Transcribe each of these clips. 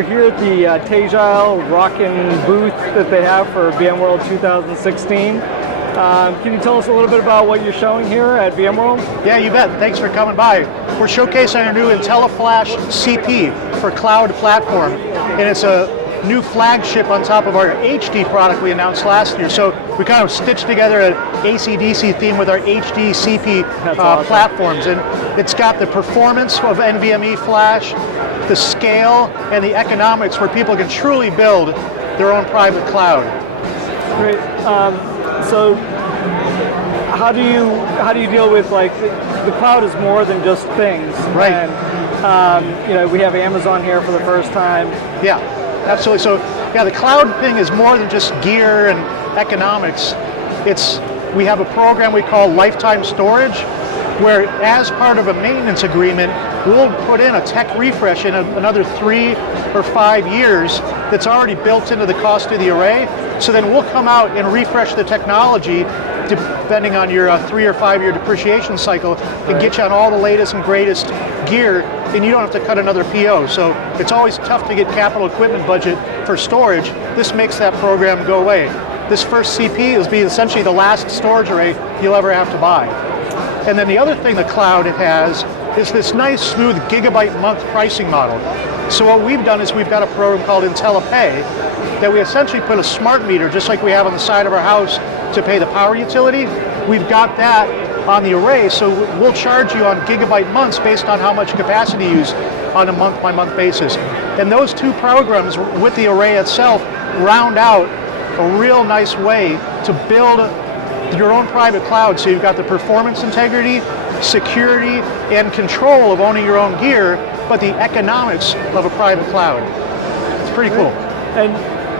we're here at the Tegile Rockin' booth that they have for VMworld 2016. Can you tell us a little bit about what you're showing here at VMworld? Yeah, you bet. Thanks for coming by. We're showcasing our new IntelliFlash CP for cloud platform, and it's a new flagship on top of our HD product we announced last year. So we kind of stitched together an AC/DC theme with our HD CP awesome. platforms, and it's got the performance of NVMe flash, the scale, and the economics where people can truly build their own private cloud. Great. So how do you deal with, like, the cloud is more than just things, right? And you know, we have Amazon here for the first time. Yeah, absolutely. So yeah, the cloud thing is more than just gear and economics. We have a program we call lifetime storage, where as part of a maintenance agreement, we'll put in a tech refresh in another 3 or 5 years that's already built into the cost of the array. So then we'll come out and refresh the technology depending on your 3 or 5 year depreciation cycle and get you on all the latest and greatest gear, and you don't have to cut another PO. So it's always tough to get capital equipment budget for storage. This makes that program go away. This first CP will be essentially the last storage array you'll ever have to buy. And then the other thing the cloud has is this nice, smooth gigabyte month pricing model. So what we've done is we've got a program called IntelliPay that we essentially put a smart meter, just like we have on the side of our house to pay the power utility. We've got that on the array, so we'll charge you on gigabyte months based on how much capacity you use on a month-by-month basis. And those two programs with the array itself round out a real nice way to build your own private cloud, so you've got the performance integrity, security, and control of owning your own gear, but the economics of a private cloud. It's pretty cool. And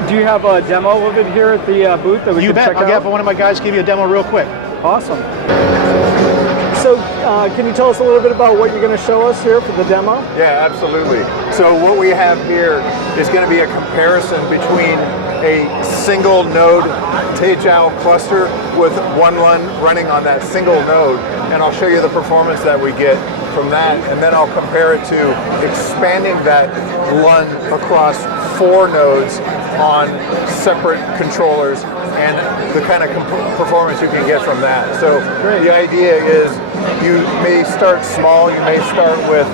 do you have a demo of it here at the booth that we can check out? You bet. I'll get one of my guys to give you a demo real quick. Awesome. So can you tell us a little bit about what you're going to show us here for the demo? Yeah, absolutely. So what we have here is going to be a comparison between a single node Tegile cluster with one LUN running on that single node, and I'll show you the performance that we get from that, and then I'll compare it to expanding that LUN across 4 nodes on separate controllers and the kind of performance you can get from that. So the idea is you may start small, you may start with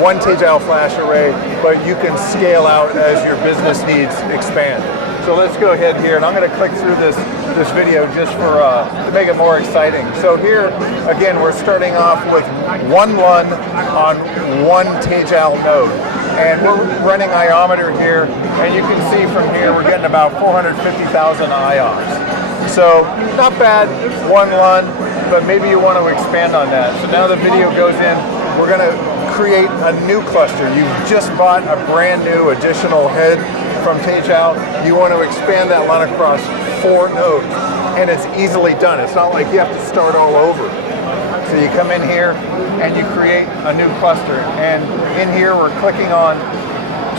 one Tegile flash array, but you can scale out as your business needs expand. So let's go ahead here, and I'm going to click through this video just for to make it more exciting. So here, again, we're starting off with one LUN on one Tegile node. And we're running iometer here, and you can see from here we're getting about 450,000 IOPS. So not bad, one LUN, but maybe you want to expand on that. So now the video goes in, we're going to create a new cluster. You've just bought a brand new additional head from Tegile. You want to expand that LUN across 4 nodes, and it's easily done. It's not like you have to start all over. So you come in here and you create a new cluster, and in here we're clicking on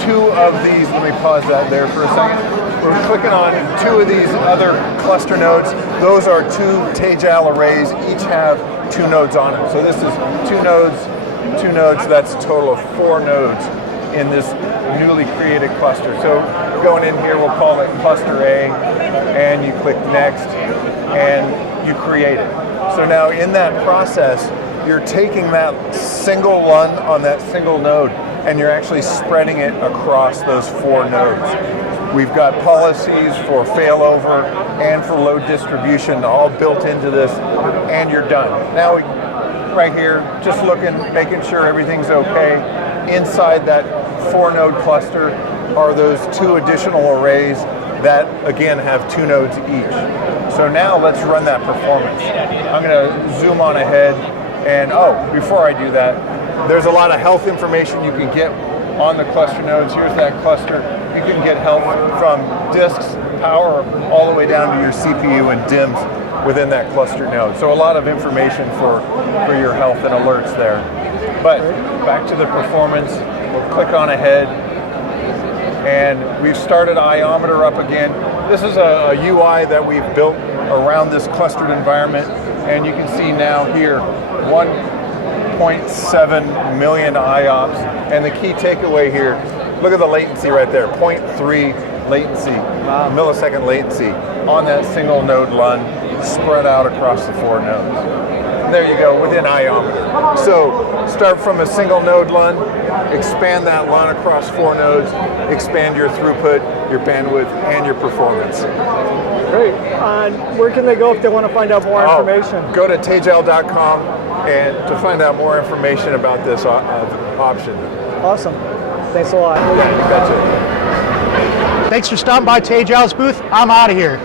2 of these. Let me pause that there for a second. We're clicking on 2 of these other cluster nodes. Those are 2 Tegile arrays, each have 2 nodes on it. So this is 2 nodes, 2 nodes, that's a total of 4 nodes in this newly created cluster. So going in here, we'll call it cluster A, and you click next, and you create it. So now in that process, you're taking that single LUN on that single node, and you're actually spreading it across those 4 nodes. We've got policies for failover and for load distribution all built into this, and you're done. Now, right here, just looking, making sure everything's okay. Inside that 4 node cluster are those 2 additional arrays that, again, have 2 nodes each. So now let's run that performance. I'm going to zoom on ahead, and before I do that, there's a lot of health information you can get on the cluster nodes. Here's that cluster. You can get health from disks, power, all the way down to your CPU and DIMMs within that cluster node. So a lot of information for your health and alerts there. But back to the performance, we'll click on ahead, and we've started iometer up again. This is a UI that we've built around this clustered environment, and you can see now here 1.7 million IOPS, and the key takeaway here Look at the latency right there, 0.3 latency, millisecond latency on that single node LUN spread out across the 4 nodes. There you go, within iometer. So start from a single node LUN, expand that LUN across 4 nodes, expand your throughput, your bandwidth, and your performance. Great. Where can they go if they want to find out more information? Go to tegile.com and to find out more information about this option. Awesome. Thanks a lot. Yeah, you betcha. Thanks for stopping by Tegile's booth. I'm out of here.